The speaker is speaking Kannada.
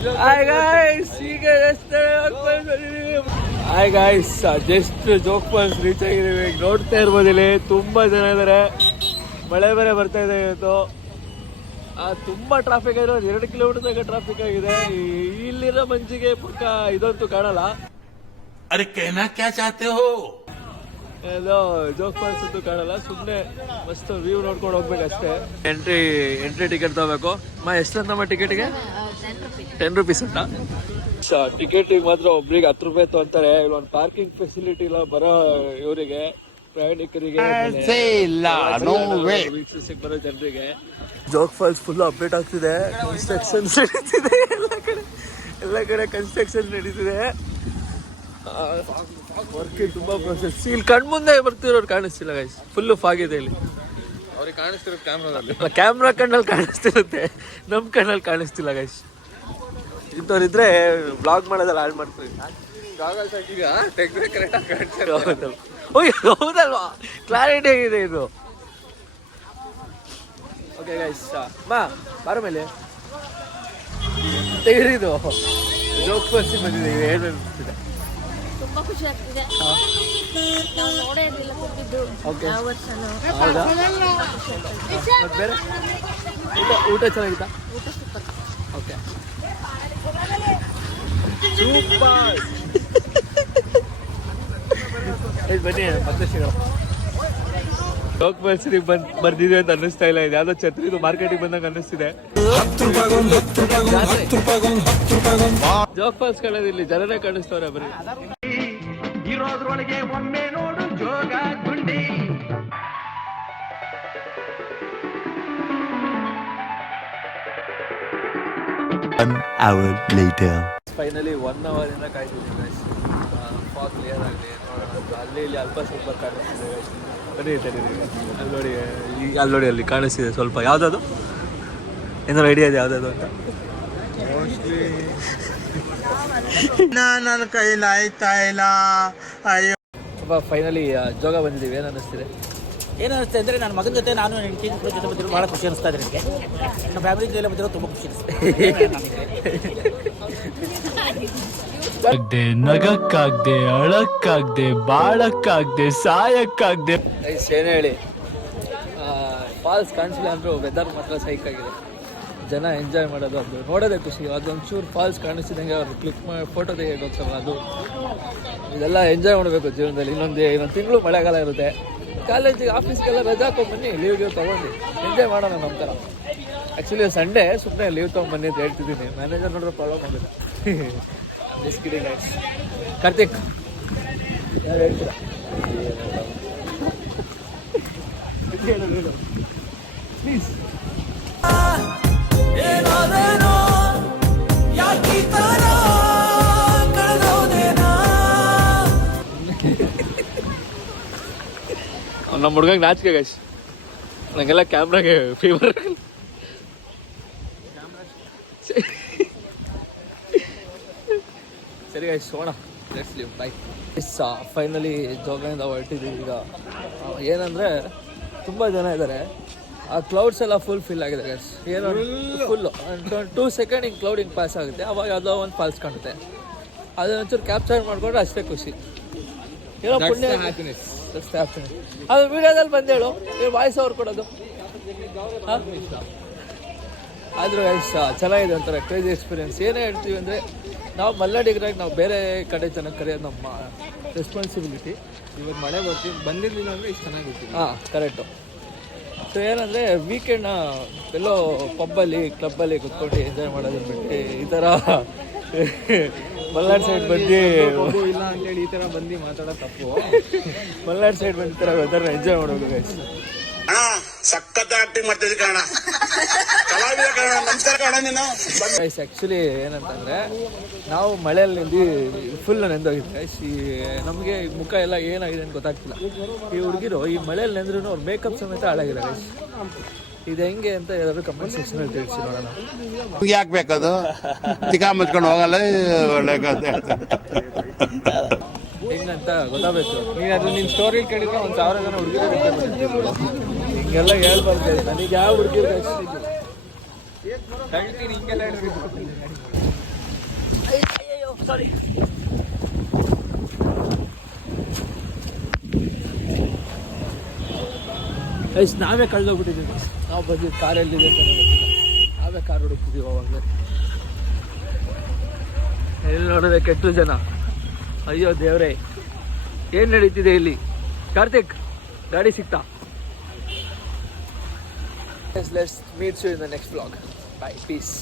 Hi guys, ಈಗ hi guys, just Jog falls reach ಆಗಿದ್ದೀವಿ. ಈಗ ನೋಡ್ತಾ ಇರ್ಬೋದು, ಇಲ್ಲಿ ತುಂಬಾ ಜನ ಇದ್ದಾರೆ. ಮಳೆ ಬೇರೆ ಬರ್ತಾ ಇದೆ ಇವತ್ತು. ತುಂಬಾ ಟ್ರಾಫಿಕ್ ಆಗಿದೆ. 2 ಕಿಲೋಮೀಟರ್ ತನಕ ಟ್ರಾಫಿಕ್ ಆಗಿದೆ. ಇಲ್ಲಿರೋ ಮಂಜಿಗೆ ಪಕ್ಕ ಇದಂತೂ ಕಾಣಲ್ಲ. ಅರೆ कहना क्या चाहते हो? ಇದು ಜೋಗ್ ಫಾಲ್ಸ್ ಅಂತೂ ಕಾಣಲ್ಲ. ಸುಮ್ಮನೆ ಮಸ್ತ್ ವ್ಯೂ ನೋಡ್ಕೊಂಡು ಹೋಗ್ಬೇಕಷ್ಟೇ. ಎಂಟ್ರಿ ಟಿಕೆಟ್ ತಗೋಬೇಕು. ಎಷ್ಟಂತಮ್ಮ ಟಿಕೆಟ್ಗೆ? 10 rupees ಅಂತ. ಟಿಕೆಟ್ ಮಾತ್ರ ಒಬ್ರಿಗೆ 10 ರೂಪಾಯಿ ಅಂತಾರೆ. ಇಲ್ಲೊಂದು ಪಾರ್ಕಿಂಗ್ ಫೆಸಿಲಿಟಿ ಇಲ್ಲ ಬರೋ ಇವರಿಗೆ, ಪ್ರಯಾಣಿಕರಿಗೆ, ವೀಕ್ಷಿಸಕ್ಕೆ ಬರೋ ಜನರಿಗೆ. ಜೋಗ್ ಫಾಲ್ಸ್ ಫುಲ್ ಅಪ್ಡೇಟ್ ಆಗ್ತಿದೆ. ಕನ್ಸ್ಟ್ರಕ್ಷನ್ ನಡೀತಿದೆ ಎಲ್ಲ ಕಡೆ ಕನ್ಸ್ಟ್ರಕ್ಷನ್ ನಡೀತಿದೆ. ವರ್ಕ್ ತುಂಬಾ ಪ್ರೊಸೆಸ್. ಇಲ್ಲಿ ಕಣ್ಮುಂದೆ ಬರ್ತಿರೋರು ಕಾಣಿಸ್ತಿಲ್ಲ ಗೈಸ್. ಫುಲ್ ಫಾಗ್ ಇದೆ ಇಲ್ಲಿ. ಅವ್ರಿಗೆ ಕಾಣಿಸ್ತಿರೋದು ಕ್ಯಾಮ್ರಾದಲ್ಲಿ. ಕ್ಯಾಮ್ರಾ ಕಣ್ಣಲ್ಲಿ ಕಾಣಿಸ್ತಿರುತ್ತೆ, ನಮ್ ಕಣ್ಣಲ್ಲಿ ಕಾಣಿಸ್ತಿಲ್ಲ ಗೈಸ್. ಇಂಥವ್ರಿದ್ರೆ ಬ್ಲಾಗ್ ಮಾಡೋದಲ್ಲ ಹಾಳು ಮಾಡ್ತೀವಿ. ಹೌದಲ್ವಾ, ಕ್ಲಾರಿಟಿ ಆಗಿದೆ ಇದು. ಓಕೆ ಗೈಸ್, ಬಾರ ಮೇಲೆ ತೆಗೆದಿದ್ದು ಜೋಗ್ ಫಾಲ್ಸ್ ಬಂದಿದ್ದೀವಿ. ಏನು ಅನಿಸ್ತಿದೆ? ತುಂಬಾ ಖುಷಿ ಆಗ್ತಿದೆ. ನಾವು ನೋಡೇ ಇರಲಿಲ್ಲ ಕೂತಿದ್ದು. ಹೌದಾ? ಬೇರೆ ಊಟ ಚೆನ್ನಾಗಿತ್ತಾ? ಊಟ ಸೂಪರ್. Okay, super. ಬನ್ನಿ ಮತ್ತೆ ಸಿಗೋಣ. ಜೋಗ್ ಫಾಲ್ಸ್ ಬರ್ದಿದ್ವಿ ಅಂತ ಅನ್ನಿಸ್ತಾ ಇಲ್ಲ. ಇದು ಯಾವ್ದೋ ಛತ್ರಿದು ಮಾರ್ಕೆಟಿಗೆ ಬಂದಂಗೆ ಅನ್ನಿಸ್ತಿದೆ. ಜೋಗ್ ಫಾಲ್ಸ್ ಕಾಣೋದು ಇಲ್ಲಿ ಜನರೇ ಕಾಣಿಸ್ತವ್ರೆ ಬರೀ. ಇರೋದ್ರೊಳಗೆ ಒಮ್ಮೆ ನೋಡು ಜೋಗ ಗುಂಡಿ. ಫೈನಲಿ 1 hour ಇಂದ ಕಾಯ್ತಿದ್ದೀವಿ ಗೈಸ್. ಫಾಗ್ ಕ್ಲಿಯರ್ ಆಗಲಿ ನೋಡೋಣ. ಅಲ್ಲಿ ಇಲ್ಲಿ ಅಲ್ಪ ಸ್ವಲ್ಪ ಕಾಣಿಸ್ತಿದೆ. ಅಲ್ಲಿ ನೋಡಿ, ಅಲ್ಲಿ ಕಾಣಿಸ್ತಿದೆ ಸ್ವಲ್ಪ. ಯಾವ್ದದು ಏನೋ ಐಡಿಯಾ ಇದೆ ಯಾವ್ದದು ಅಂತ? ನನ್ನ ಕೈಲಾಯ್ತಾ ಇಲ್ಲ. ಅಯ್ಯೋ, ಫೈನಲಿ ಜೋಗ ಬಂದಿದ್ದೀವಿ. ಏನು ಅನ್ನಿಸ್ತಿದೆ? ಏನಿಸುತ್ತೆ ಅಂದರೆ ನನ್ನ ಮಗನ ಜೊತೆ ನಾನು ಹೆಂಡತಿ ಜೊತೆ ಬಂದಿರೋ ಭಾಳ ಖುಷಿ ಅನಿಸ್ತಾ ಇದೆ ನನಗೆ. ನಮ್ಮ ಫ್ಯಾಮಿಲಿ ಜೊತೆ ಬಂದಿರೋ ತುಂಬ ಖುಷಿ ಅನಿಸುತ್ತೆ. ನಗಕ್ಕಾಗ್ದೆ, ಅಳಕ್ಕಾಗ್ದೆ, ಬಾಳಕ್ಕಾಗ್ದೆ, ಸಾಯಕ್ಕಾಗ್ದೆ. ಏನೇ ಹೇಳಿ, ಫಾಲ್ಸ್ ಕಾಣಿಸಿಲ್ಲ ಅಂದರೂ ವೆದರ್ ಮಾತ್ರ ಸೈಕ್ ಆಗಿದೆ. ಜನ ಎಂಜಾಯ್ ಮಾಡೋದು, ಅದು ನೋಡೋದೇ ಖುಷಿ. ಅದೊಂಚೂರು ಫಾಲ್ಸ್ ಕಾಣಿಸ್ತಿದ್ದಂಗೆ ಅವ್ರು ಕ್ಲಿಕ್ ಮಾಡಿ ಫೋಟೋ ತೆಗೆಯೋಕೆ ಹೋಗ್ತಾರಲ್ಲ, ಅದು ಇದೆಲ್ಲ ಎಂಜಾಯ್ ಮಾಡಬೇಕು ಜೀವನದಲ್ಲಿ. ಇನ್ನೊಂದು ತಿಂಗಳು ಮಳೆಗಾಲ ಇರುತ್ತೆ. ಕಾಲೇಜಿಗೆ ಆಫೀಸ್ಗೆಲ್ಲ ರಜಾ ಹಾಕೊಂಡ್ಬನ್ನಿ, ಲೀವ್ ತೊಗೊಂಡು ಎಂಜಾಯ್ ಮಾಡೋಣ ನಮ್ಮ ಥರ. ಆ್ಯಕ್ಚುಲಿ ಸಂಡೇ ಸುಮ್ಮನೆ ಲೀವ್ ತೊಗೊಂಡ್ಬನ್ನಿ ಅಂತ ಹೇಳ್ತಿದ್ದೀನಿ. ಮ್ಯಾನೇಜರ್ ನೋಡ್ರೆ ಪ್ರಾಬ್ಲಮ್ ಆಗಿದೆ. Just kidding guys. ಕಾರ್ತಿಕ್, ಯಾರು ಹೇಳ್ತೀರಾ? ಪ್ಲೀಸ್. ನಮ್ಮ ಹುಡುಗಂಗೆ ನಾಚಿಕೆ ಗೈಸ್. ನನಗೆಲ್ಲ ಕ್ಯಾಮ್ರಾಗೆ ಫೀವರ್. ಸರಿ ಗೈಸ್, ಹೋಗೋಣ. Let's leave. ಬೈ. ಫೈನಲಿ ಜೋಗದಿಂದ ಹೊರಟಿದ್ದೀವಿ. ಈಗ ಏನಂದರೆ ತುಂಬ ಜನ ಇದ್ದಾರೆ. ಆ ಕ್ಲೌಡ್ಸ್ ಎಲ್ಲ ಫಿಲ್ ಆಗಿದೆ ಗೈಸ್. ಏನೋ ಫುಲ್ಲು 2 seconds ಹಿಂಗೆ ಕ್ಲೌಡ್ ಹಿಂಗೆ ಪಾಸ್ ಆಗುತ್ತೆ. ಅವಾಗ ಯಾವುದೋ ಒಂದು ಫಾಲ್ಸ್ ಕಾಣುತ್ತೆ. ಅದನ್ನೊಂಚೂರು ಕ್ಯಾಪ್ಚರ್ ಮಾಡಿಕೊಂಡ್ರೆ ಅಷ್ಟೇ ಖುಷಿ. ಏನೋ ಪುಣ್ಯ, ಹ್ಯಾಪಿನೆಸ್. ಅದು ವಿಡಿಯೋದಲ್ಲಿ ಬಂದೇಳು, ವಾಯ್ಸ್ ಓವರ್ ಕೊಡೋದು. ಆದರೂ ಗೈಸ್ ಚೆನ್ನಾಗಿದೆ, ಒಂಥರ ಕ್ರೇಜಿ ಎಕ್ಸ್ಪೀರಿಯನ್ಸ್. ಏನೇ ಹೇಳ್ತೀವಿ ಅಂದರೆ, ನಾವು ಮಲ್ನಾಡಿಗರಾಗಿ ನಾವು ಬೇರೆ ಕಡೆ ಜನಕ್ಕೆ ಕರೆಯೋದು ನಮ್ಮ ರೆಸ್ಪಾನ್ಸಿಬಿಲಿಟಿ. ಇವತ್ತು ಮಳೆ ಬಂದಿರಲಿಲ್ಲ ಅಂದರೆ ಇಷ್ಟು ಚೆನ್ನಾಗಿತ್ತು. ಹಾಂ, ಕರೆಕ್ಟು. ಸೊ ಏನಂದರೆ, ವೀಕೆಂಡ್ನ ಎಲ್ಲೋ ಪಬ್ಬಲ್ಲಿ ಕ್ಲಬ್ಬಲ್ಲಿ ಕುತ್ಕೊಂಡು ಎಂಜಾಯ್ ಮಾಡೋದನ್ನ ಬಿಟ್ಟು ಈ ಥರ ಮಲ್ನಾಡ್ ಸೈಡ್ ಬಂದು ಇಲ್ಲ ಅಂತೇಳಿ ಈ ಥರ ಬಂದು ಮಾತಾಡೋದು ತಪ್ಪು. ಮಲ್ನಾಡ್ ಸೈಡ್ ಬಂದು ಈ ಥರ ವೆದರ್ನ ಎಂಜಾಯ್ ಮಾಡೋದು ಗೈಸ್. ಸಖತ್ ಆಕ್ಟಿಂಗ್ ಮಾಡ್ತಿದ್ದೆ ಕಾರಣ, ಕಲಾವಿದ ಕಾರಣ. ನಮಸ್ಕಾರ ಕಾರಣ ನೀನು ಗೈಸ್. ಆ್ಯಕ್ಚುಲಿ ಏನಂತಂದರೆ, ನಾವು ಮಳೆಯಲ್ಲಿ ಫುಲ್ ನೆಂದೋಗಿದ್ದೆ ಗೈಸ್. ನಮಗೆ ಮುಖ ಎಲ್ಲ ಏನಾಗಿದೆ ಅಂತ ಗೊತ್ತಾಗ್ತಿಲ್ಲ. ಈ ಹುಡುಗಿರು ಈ ಮಳೆಯಲ್ಲಿ ನೆಂದ್ರೂ ಅವ್ರ ಮೇಕಪ್ ಸಮೇತ ಹಾಳಾಗಿದೆ ಗೈಸ್. ಇದು ಹೆಂಗೆ ಅಂತ ಯಾರಾದ್ರು ಕಮೆಂಟ್ ಸೆಕ್ಷನಲ್ಲಿ ತಿಳಿಸಿ ನೋಡೋಣ. ಯಾಕೆ ಬೇಕದು? ತಿಕಾ ಮುಚ್ಕೊಂಡು ಹೋಗಲ್ಲ, ಒಳ್ಳೆ ಹೆಂಗಂತ ಗೊತ್ತಾಗಬೇಕು. ನೀನು ಅದು ನಿನ್ನ ಸ್ಟೋರಿ ಕೇಳಿದ್ರೆ 1000 ಜನ ಹುಡುಗಿರು ಹಿಂಗೆಲ್ಲ ಹೇಳ್ಬಾರ್ದು. ನನಗೆ ಯಾವ ಹುಡುಗಿರು ಹೇಳ್ತೀನಿ ಹಿಂಗೆಲ್ಲ ಹೇಳಿದ್ರು. ಸಾರಿ. ಗೈಸ್ ನಾವೇ ಕಳೆದೋಗ್ಬಿಟ್ಟಿದ್ದೀವಿ. ನಾವು ಬಂದಿದ್ದು ಕಾರ್ ಎಲ್ಲಿದೆ ಅಂತ ಗೊತ್ತಿಲ್ಲ. ನಾವೇ ಕಾರ್ ಹುಡುಕ್ತಿದ್ದೀವಿ ಅವಾಗಲೇ. ಎಲ್ಲಿ ನೋಡಿದ್ರೆ ಕೆಟ್ಟು ಜನ. ಅಯ್ಯೋ ದೇವ್ರೇ, ಏನು ನಡೀತಿದೆ ಇಲ್ಲಿ? ಕಾರ್ತಿಕ್, ಗಾಡಿ ಸಿಗ್ತಾ? Let's meet you in the next vlog. Bye. Peace.